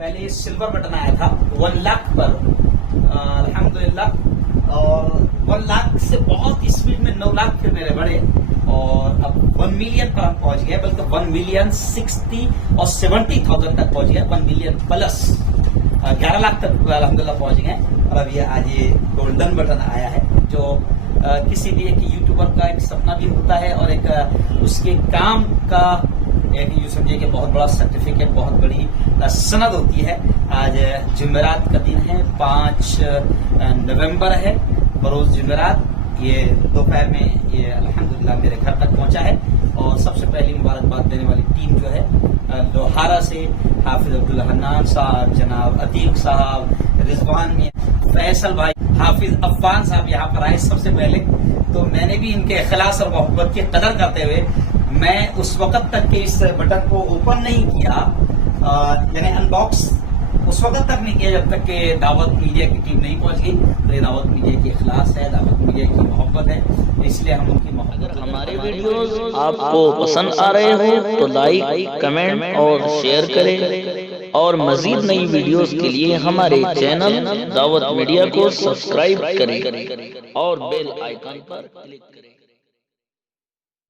پہلے silver button آیا تھا 1 لاکھ پر الحمدللہ، اور 1 لاکھ سے بہت اسپیڈ میں 9 لاکھ پھر میرے بڑھے، اور اب 1 ملین پر ہم پہنچ گئے، بلکہ 1,60,000 اور 70,000 تک پہنچ گئے، 1 ملین پلس 11 لاکھ تک الحمدللہ پہنچ گئے۔ اور اب یہ آج یہ گولڈن بٹن آیا ہے، جو کسی بھی ایک یوٹیوبر کا ایک سپنا بھی ہوتا ہے، اور ایک اس کے کام کا ایک یوں سمجھے کہ بہت بڑا سرٹیفکیٹ، بہت بڑی سند ہوتی ہے۔ آج جمعرات کا دن ہے، 5 نومبر ہے، بروز جمعرات، یہ دوپہر میں یہ الحمدللہ میرے گھر تک پہنچا ہے۔ اور سب سے پہلی مبارکباد دینے والی ٹیم جو ہے لوہارا سے حافظ عبدالحنان صاحب، جناب عتیق صاحب، رضوان میں فیصل بھائی، حافظ عفان صاحب یہاں پر آئے سب سے پہلے، تو میں نے بھی ان کے اخلاص اور محبت کی قدر کرتے ہوئے میں اس وقت تک کہ اس بٹن کو اوپن نہیں کیا، یعنی ان باکس اس وقت تک نہیں کیا جب تک کہ دعوت میڈیا کی ٹیم نہیں پہنچ گئی۔ تو یہ دعوت میڈیا کی اخلاص ہے، دعوت میڈیا کی محبت ہے، اس لیے ہم ان کی محبت۔ اگر ہمارے ویڈیوز آپ کو پسند آ رہے ہوں تو لائک، کمنٹ اور شیئر کریں، اور مزید نئی ویڈیوز کے لیے ہمارے چینل دعوت میڈیا کو سبسکرائب کریں اور بیل آئیکن پر کلک کریں۔